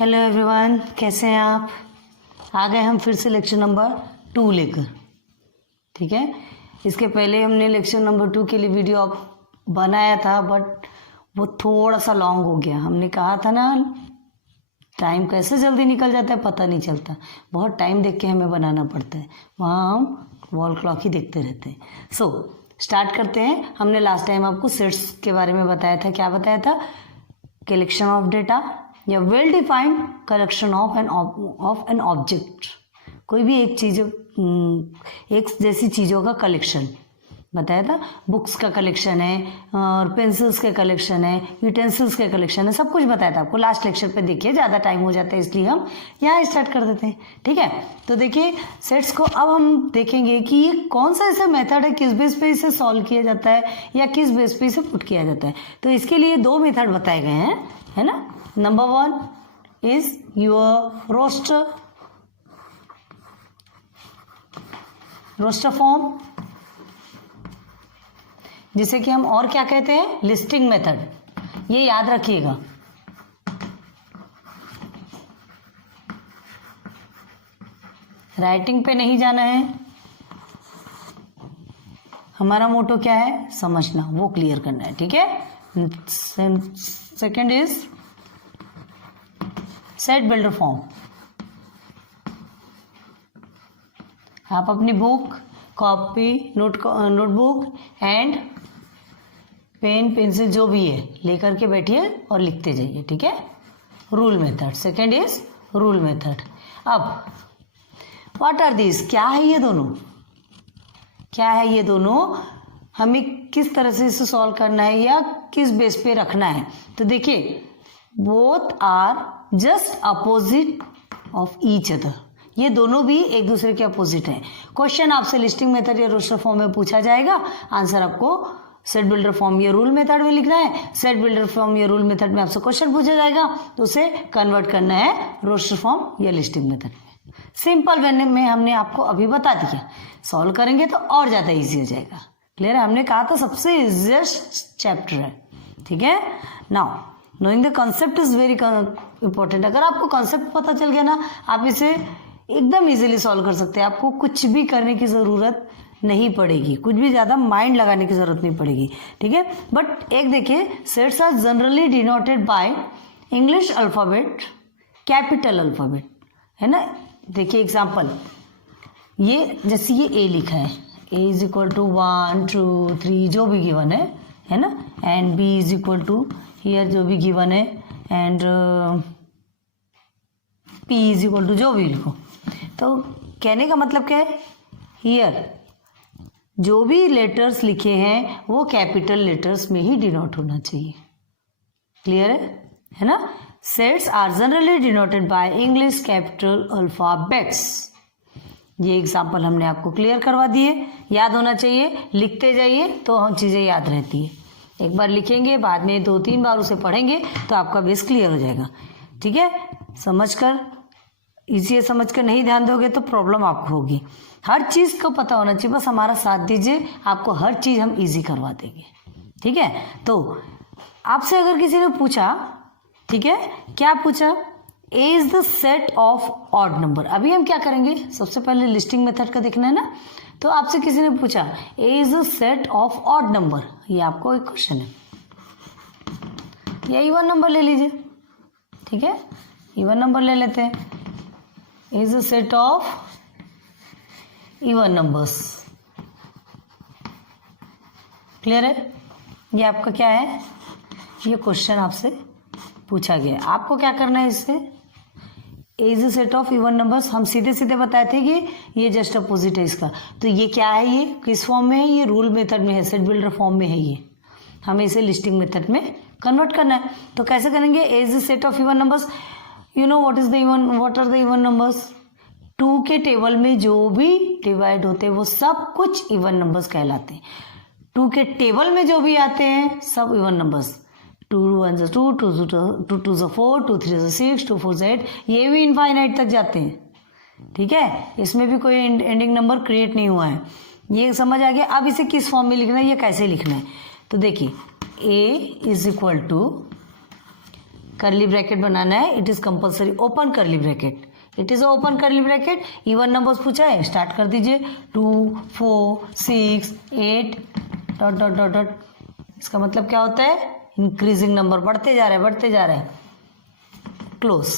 Hello everyone, कैसे हैं आप। आ गए हम फिर से लेक्चर नंबर 2 लेकर। ठीक है, इसके पहले हमने लेक्चर नंबर 2 के लिए वीडियो बनाया था, बट वो थोड़ा सा लॉन्ग हो गया। हमने कहा था ना, टाइम कैसे जल्दी निकल जाता है पता नहीं चलता। बहुत टाइम देख के हमें बनाना पड़ता है, वहाँ हम वॉल क्लॉक ही देखते रहते हैं। सो स्टार्ट करते हैं। हमने लास्ट टाइम आपको सेट्स के बारे में बताया था। क्या बताया था? कलेक्शन ऑफ डेटा या well defined collection of an object. कोई भी एक चीज़, एक जैसी चीज़ों का कलेक्शन बताया था। बुक्स का कलेक्शन है और पेंसिल्स के कलेक्शन है, यूटेंसिल्स के कलेक्शन है, सब कुछ बताया था आपको। लास्ट लेक्चर पे देखिए, ज़्यादा टाइम हो जाता है इसलिए हम यहाँ स्टार्ट कर देते हैं। ठीक है, तो देखिए सेट्स को अब हम देखेंगे कि ये कौन सा ऐसा मेथड है, किस बेस पे इसे सॉल्व किया जाता है या किस बेस पे इसे पुट किया जाता है। तो इसके लिए 2 मेथड बताए गए हैं, है ना। Number 1 is your roster form, जिसे कि हम और क्या कहते हैं, लिस्टिंग मेथड। ये याद रखिएगा। राइटिंग पे नहीं जाना है, हमारा मोटो क्या है, समझना, वो क्लियर करना है। ठीक है। Second is set builder form. आप अपनी book, copy, notebook and pen, pencil जो भी है लेकर के बैठिए और लिखते जाइए। ठीक है। Rule method, second is rule method. अब व्हाट आर दिस, क्या है ये दोनों, क्या है ये दोनों, हमें किस तरह से इसे सॉल्व करना है या किस बेस पे रखना है। तो देखिए, both are just opposite of each other. ये दोनों भी एक दूसरे के अपोजिट हैं। क्वेश्चन आपसे लिस्टिंग मेथड या रोस्टर फॉर्म में पूछा जाएगा, आंसर आपको सेट बिल्डर फॉर्म या रूल मेथड में लिखना है। सेट बिल्डर फॉर्म या रूल मेथड में आपसे क्वेश्चन पूछा जाएगा तो उसे कन्वर्ट करना है रोस्टर फॉर्म या लिस्टिंग मेथड में। सिंपल वे में हमने आपको अभी बता दिया, सॉल्व करेंगे तो और ज्यादा ईजी हो जाएगा। क्लियर है, हमने कहा था सबसे इजिएस्ट चैप्टर है। ठीक है। Now knowing the concept is very important. अगर आपको कॉन्सेप्ट पता चल गया ना, आप इसे एकदम इजीली सॉल्व कर सकते हैं। आपको कुछ भी करने की ज़रूरत नहीं पड़ेगी, कुछ भी ज़्यादा माइंड लगाने की ज़रूरत नहीं पड़ेगी। ठीक है। बट एक देखिए, sets are generally denoted by English alphabet, capital alphabet, है ना। देखिए एग्जाम्पल, ये जैसे ये ए लिखा है, ए इज इक्वल टू 1 2 3 जो भी गिवन है ना, and B is equal to here जो भी गिवन है, and P is equal to जो भी लिखो। तो कहने का मतलब क्या है, हियर जो भी लेटर्स लिखे हैं वो कैपिटल लेटर्स में ही डिनोट होना चाहिए। क्लियर है ना। Sets are generally denoted by English capital alphabets. ये एग्जांपल हमने आपको क्लियर करवा दिए, याद होना चाहिए, लिखते जाइए तो हम चीज़ें याद रहती है। एक बार लिखेंगे, बाद में 2-3 बार उसे पढ़ेंगे तो आपका बेस क्लियर हो जाएगा। ठीक है। समझकर, इसी समझकर नहीं ध्यान दोगे तो प्रॉब्लम आपको होगी। हर चीज़ को पता होना चाहिए, बस हमारा साथ दीजिए, आपको हर चीज़ हम इजी करवा देंगे। ठीक है। तो आपसे अगर किसी ने पूछा, ठीक है, क्या पूछा, A is the set of odd number. अभी हम क्या करेंगे, सबसे पहले लिस्टिंग मेथड का देखना है ना। तो आपसे किसी ने पूछा A is the set of odd number, ये आपको एक क्वेश्चन है, या इवन नंबर ले लीजिए। ठीक है, इवन नंबर ले लेते हैं। Is the set of even numbers. Clear है, ये आपका क्या है, ये क्वेश्चन आपसे पूछा गया। आपको क्या करना है, इससे is the set of even numbers, हम सीधे सीधे बताए थे कि ये जस्ट अपोजिट है इसका। तो ये क्या है, ये किस फॉर्म में है, ये रूल मेथड में है, सेट बिल्डर फॉर्म में है। ये हमें इसे लिस्टिंग मेथड में कन्वर्ट करना है। तो कैसे करेंगे, is the set of even numbers, you know what are the even numbers. 2 के टेबल में जो भी डिवाइड होते हैं वो सब कुछ इवन नंबर्स कहलाते हैं। 2 के टेबल में जो भी आते हैं सब इवन नंबर्स। 2 1 2, 2 2 4, 2 3 6, 2 4 8, ये भी इनफाइनाइट तक जाते हैं। ठीक है, इसमें भी कोई एंडिंग नंबर क्रिएट नहीं हुआ है। ये समझ आ गया। अब इसे किस फॉर्म में लिखना है, ये कैसे लिखना है। तो देखिए, A is equal to curly bracket बनाना है, it is compulsory open curly bracket, it is open curly bracket. Even numbers पूछा है, स्टार्ट कर दीजिए 2 4 6 8 डॉट डॉट डॉट डॉट। इसका मतलब क्या होता है, इंक्रीजिंग नंबर, बढ़ते जा रहे हैं बढ़ते जा रहे हैं, क्लोज।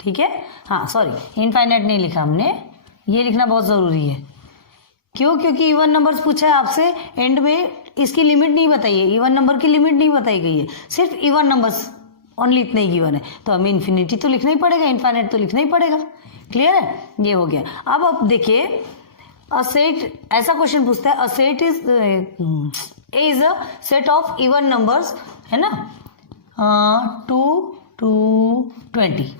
ठीक है, हाँ सॉरी इनफाइनाइट नहीं लिखा हमने, ये लिखना बहुत ज़रूरी है। क्यों? क्योंकि इवन नंबर्स पूछा है आपसे, एंड में इसकी लिमिट नहीं बताई है, इवन नंबर की लिमिट नहीं बताई गई है, सिर्फ इवन नंबर्स ओनली इतने ही गिवन है, तो हमें इन्फिनिटी तो लिखना ही पड़ेगा, इनफाइनाइट तो लिखना ही पड़ेगा। क्लियर है, ये हो गया। अब देखिए अ सेट, ऐसा क्वेश्चन पूछता है, a set is a set of even numbers, है ना, 2 to 20,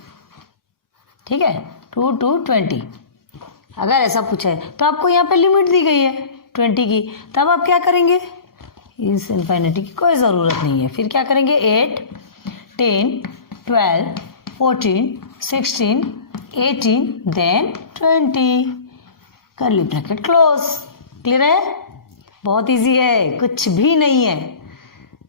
ठीक है, 2 to 20। अगर ऐसा पूछा है तो आपको यहाँ पे लिमिट दी गई है 20 की, तब आप क्या करेंगे, इस इनफाइनिटी की कोई ज़रूरत नहीं है, फिर क्या करेंगे 8 10 12 14 16 18 देन 20, करली ब्रैकेट क्लोज। क्लियर है, बहुत इजी है, कुछ भी नहीं है,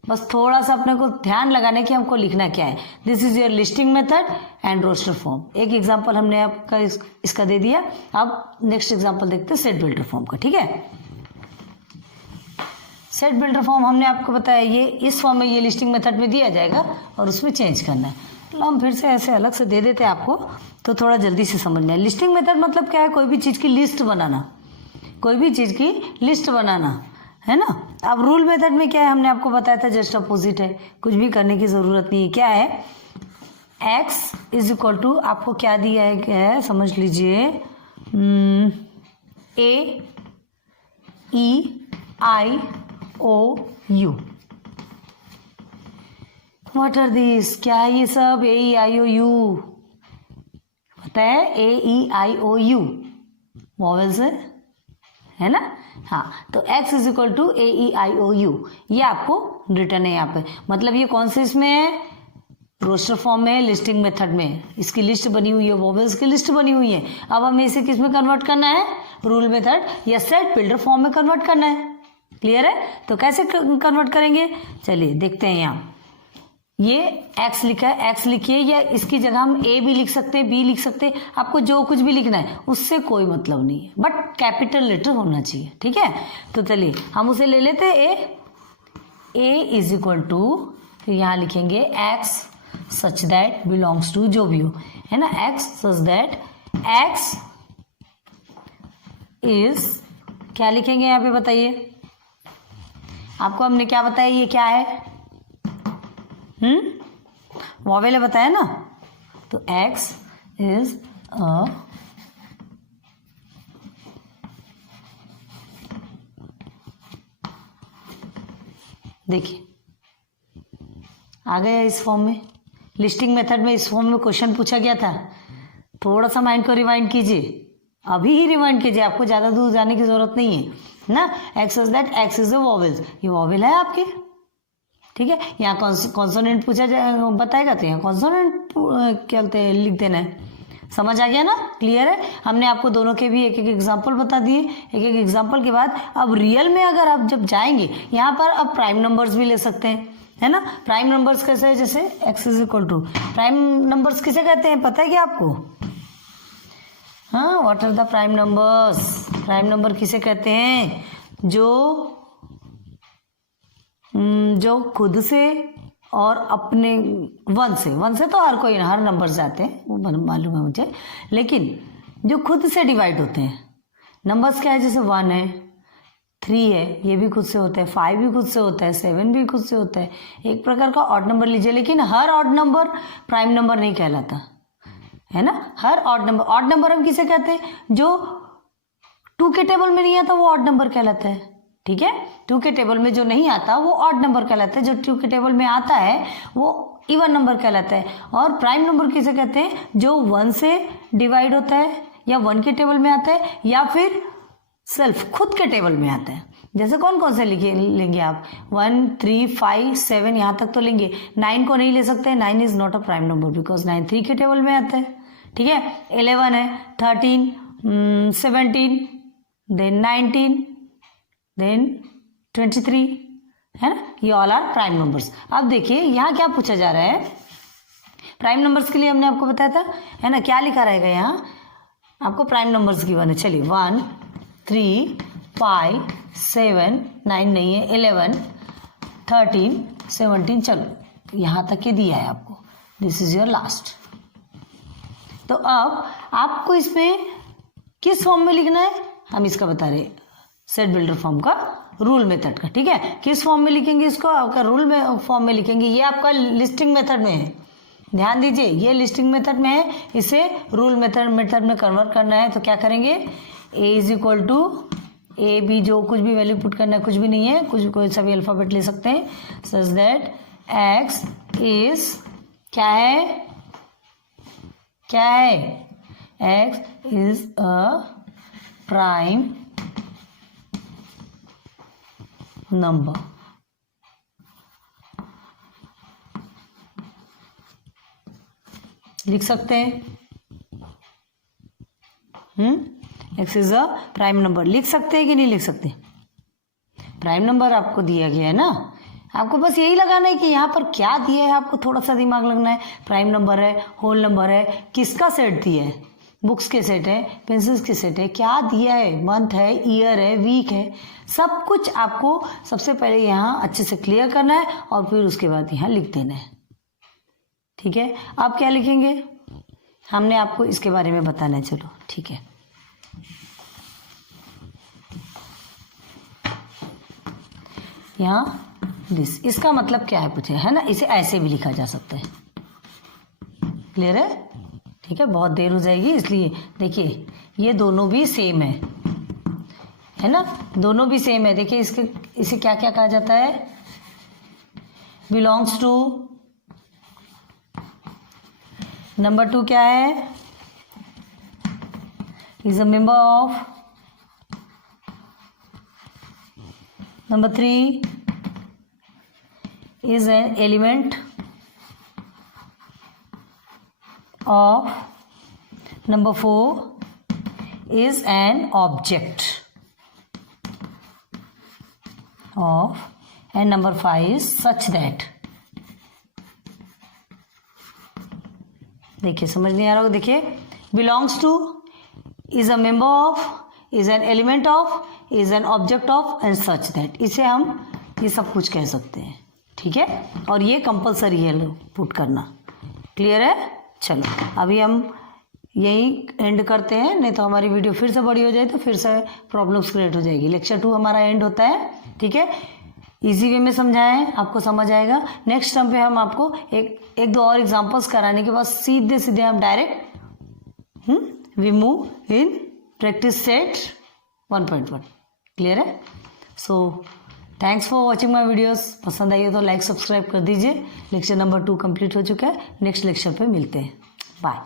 बस थोड़ा सा अपने को ध्यान लगाने की हमको लिखना क्या है। This is your listing method and roster form. एक एग्जांपल हमने आपका इसका दे दिया, अब नेक्स्ट एग्जांपल देखते हैं सेट बिल्डर फॉर्म का। ठीक है, सेट बिल्डर फॉर्म हमने आपको बताया ये इस फॉर्म में, ये लिस्टिंग मेथड में दिया जाएगा और उसमें चेंज करना है। तो हम फिर से ऐसे अलग से दे देते हैं आपको, तो थोड़ा जल्दी से समझ में आए। लिस्टिंग मेथड मतलब क्या है, कोई भी चीज़ की लिस्ट बनाना, कोई भी चीज़ की लिस्ट बनाना, है ना। अब रूल मेथड में क्या है, हमने आपको बताया था जस्ट अपोजिट है, कुछ भी करने की ज़रूरत नहीं है। क्या है, x इज इक्वल टू, आपको क्या दिया है, क्या है समझ लीजिए, AEIOU। व्हाट आर दिस, क्या है ये सब, AEIOU पता है, AEIOU वॉवेल्स है ना। हाँ, तो x is equal to AEIOU, ये आपको रिटर्न है यहाँ पे। मतलब ये कौन से इसमें है, रोस्टर फॉर्म में, लिस्टिंग मेथड में, इसकी लिस्ट बनी हुई है, वॉवेल्स की लिस्ट बनी हुई है। अब हमें इसे किस में कन्वर्ट करना है, रूल मेथड या सेट बिल्डर फॉर्म में कन्वर्ट करना है। क्लियर है, तो कैसे कन्वर्ट करेंगे, चलिए देखते हैं। यहाँ ये x लिखा है, x लिखिए, या इसकी जगह हम a भी लिख सकते हैं, b लिख सकते हैं, आपको जो कुछ भी लिखना है उससे कोई मतलब नहीं है, बट कैपिटल लेटर होना चाहिए। ठीक है, तो चलिए हम उसे ले लेते हैं a इज इक्वल टू, फिर यहाँ लिखेंगे x such that belongs to, जो भी हो, है ना, x such that x is, क्या लिखेंगे यहाँ पे बताइए, आपको हमने क्या बताया, ये क्या है, वॉवेल है बताया ना, तो x इज अ देखिए आ गया इस फॉर्म में, लिस्टिंग मेथड में इस फॉर्म में क्वेश्चन पूछा गया था। थोड़ा सा माइंड को रिवाइंड कीजिए, अभी ही रिवाइंड कीजिए, आपको ज़्यादा दूर जाने की जरूरत नहीं है ना। x is that, x is a vowels, ये वॉवेल है आपके। ठीक है, यहाँ कॉन्सोनेंट पूछा बताएगा तो यहाँ कॉन्सोनेंट क्या बोलते हैं लिख देना है। समझ आ गया ना, क्लियर है। हमने आपको दोनों के भी एक एक एग्जांपल बता दिए, एक एक एग्जांपल के बाद अब रियल में अगर आप जब जाएंगे यहाँ पर, अब प्राइम नंबर्स भी ले सकते हैं, है ना। प्राइम नंबर्स कैसे है, जैसे x is equal to, prime numbers किसे कहते हैं पता है क्या आपको, हाँ, what are the prime numbers, prime number किसे कहते हैं, जो खुद से और अपने वन से तो हर कोई, हर नंबर जाते हैं, वो मालूम है मुझे, लेकिन जो खुद से डिवाइड होते हैं नंबर्स, क्या है, जैसे 1 है, 3 है, ये भी खुद से होता है, 5 भी खुद से होता है, 7 भी खुद से होता है, एक प्रकार का ऑड नंबर लीजिए, लेकिन हर ऑड नंबर प्राइम नंबर नहीं कहलाता, है ना। हर ऑड नंबर हम किसे कहते हैं, जो 2 के टेबल में नहीं आता वो ऑड नंबर कहलाता है। ठीक है, 2 के टेबल में जो नहीं आता वो ऑड नंबर कहलाता है, जो 2 के टेबल में आता है वो इवन नंबर कहलाता है। और प्राइम नंबर किसे कहते हैं, जो 1 से डिवाइड होता है, या 1 के टेबल में आता है, या फिर सेल्फ खुद के टेबल में आता है। जैसे कौन कौन से लेंगे आप, 1 3 5 7 यहाँ तक तो लेंगे, 9 को नहीं ले सकते, 9 is not a prime number because 9 3 के टेबल में आता है। ठीक है, 11 है, 13 17 देन 19 देन 23, है ना, ये ऑल आर प्राइम नंबर्स। अब देखिए यहाँ क्या पूछा जा रहा है, प्राइम नंबर्स के लिए हमने आपको बताया था, है ना, क्या लिखा रहेगा यहाँ आपको प्राइम नंबर्स की वन है। चलिए 1 3 5 7 9 नहीं है 11 13 17, चलो यहाँ तक के दिया है आपको, दिस इज योर लास्ट। तो अब आपको इसमें किस फॉर्म में लिखना है, हम इसका बता रहे सेट बिल्डर फॉर्म का, रूल मेथड का, ठीक है। किस फॉर्म में लिखेंगे इसको, आपका रूल में फॉर्म में लिखेंगे। ये आपका लिस्टिंग मेथड में है, ध्यान दीजिए, ये लिस्टिंग मेथड में है, इसे रूल मेथड में कन्वर्ट करना है। तो क्या करेंगे, a is equal to A B, जो कुछ भी वैल्यू पुट करना है, कुछ भी नहीं है, कुछ कोई सा भी अल्फाबेट ले सकते हैं, सच दैट x इज क्या है, x is a prime number. लिख सकते हैं, x is a prime number, लिख सकते हैं कि नहीं लिख सकते। प्राइम नंबर आपको दिया गया है ना, आपको बस यही लगाना है कि यहाँ पर क्या दिया है, आपको थोड़ा सा दिमाग लगना है। प्राइम नंबर है, होल नंबर है, किसका सेट दिया है, बुक्स के सेट है, पेंसिल्स के सेट है, क्या दिया है, मंथ है, ईयर है, वीक है, सब कुछ आपको सबसे पहले यहाँ अच्छे से क्लियर करना है और फिर उसके बाद यहाँ लिख देना है, ठीक है। आप क्या लिखेंगे, हमने आपको इसके बारे में बताना है, चलो ठीक है। यहाँ दिस, इसका मतलब क्या है पूछे, है ना, इसे ऐसे भी लिखा जा सकता है, क्लियर है, ठीक है। बहुत देर हो जाएगी इसलिए देखिए, ये दोनों भी सेम है ना, दोनों भी सेम है। देखिए इसके, इसे क्या क्या कहा जाता है, बिलोंग्स टू, नंबर 2 क्या है, is a member of, number 3 is an element of, number 4 is an object of, and number 5 is such that। देखिए समझ नहीं आ रहा होगा, देखिए belongs to, is a member of, is an element of, is an object of and such that, इसे हम ये सब कुछ कह सकते हैं, ठीक है। और ये कंपलसरी है पुट करना, क्लियर है। चलो अभी हम यही एंड करते हैं, नहीं तो हमारी वीडियो फिर से बड़ी हो जाए तो फिर से प्रॉब्लम्स क्रिएट हो जाएगी। लेक्चर 2 हमारा एंड होता है, ठीक है। इजी वे में समझाएं, आपको समझ आएगा। नेक्स्ट टर्म पे हम आपको एक दो और एग्जांपल्स कराने के बाद सीधे सीधे हम direct we move in practice set 1.1, clear है। So thanks for watching my videos, पसंद आई है तो लाइक सब्सक्राइब कर दीजिए। लेक्चर नंबर 2 कंप्लीट हो चुका है, नेक्स्ट लेक्चर पे मिलते हैं, बाय।